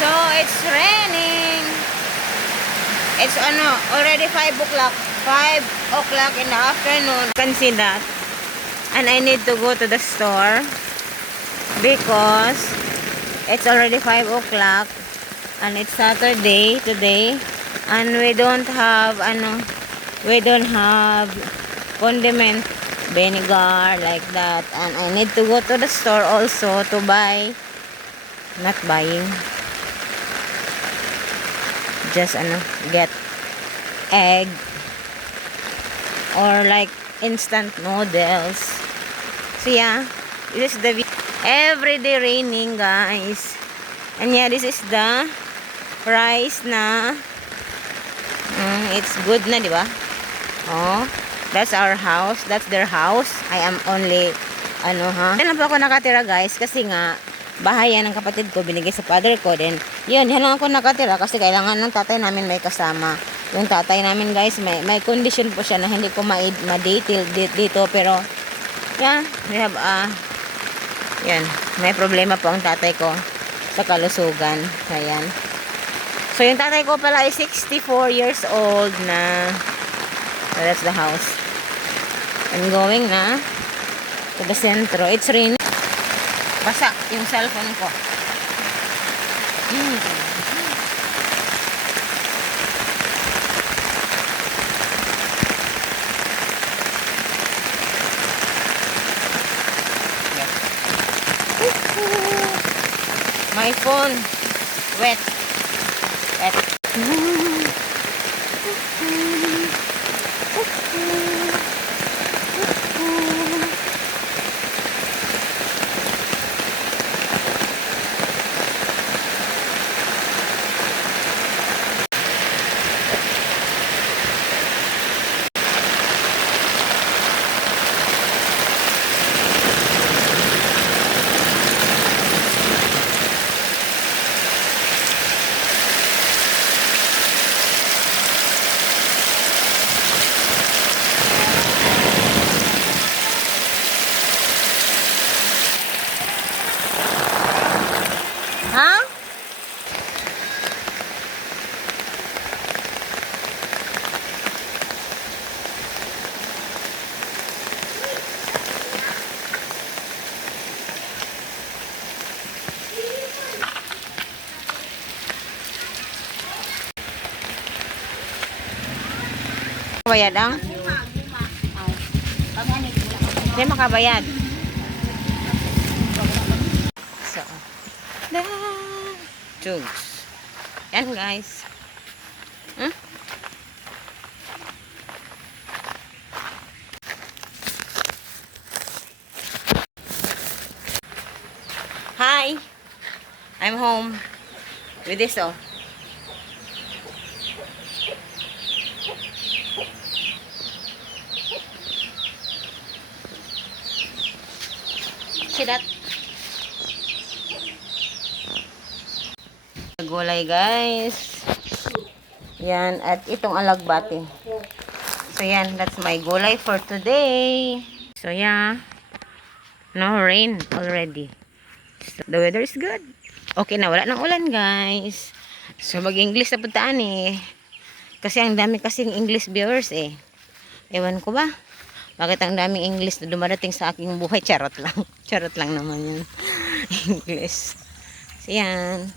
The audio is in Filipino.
So, it's raining. It's already 5 o'clock. 5 o'clock in the afternoon. You can see that. And I need to go to the store because it's already 5 o'clock and it's Saturday today, and we don't have condiment vinegar like that, and I need to go to the store also to buy, not buying, just get egg or like instant noodles. So yeah, this is the everyday raining, guys. And yeah, this is the rice na it's good na, di ba? Oh, that's our house, that's their house. I am only Yan lang po ako nakatira, guys, kasi nga bahay yan ng kapatid ko, binigay sa father ko. Then yan lang ako nakatira kasi kailangan ng tatay namin may kasama. Yung tatay namin, guys, may condition po siya na hindi ko ma-detail dito, pero yeah, we have yan, may problema po ang tatay ko sa kalusugan. Ayan. So yung tatay ko pala ay 64 years old na. So that's the house. I'm going na to the centro. It's raining. Basa yung cellphone ko. My phone wet. Ha? Bayad ang? Hindi makabayad. So, jugs. Yan, guys. Huh? Hi. I'm home with this, oh. See that? Gulay, guys. Yan, at itong alagbati. So yan, that's my gulay for today. So yeah, no rain already. So, the weather is good. Okay na, wala nang ulan, guys. So mag-English na puntaan eh. Kasi ang dami kasing English viewers eh. Ewan ko ba? Bakit ang daming English na dumarating sa aking buhay? Charot lang. Charot lang naman yun. English. So yan.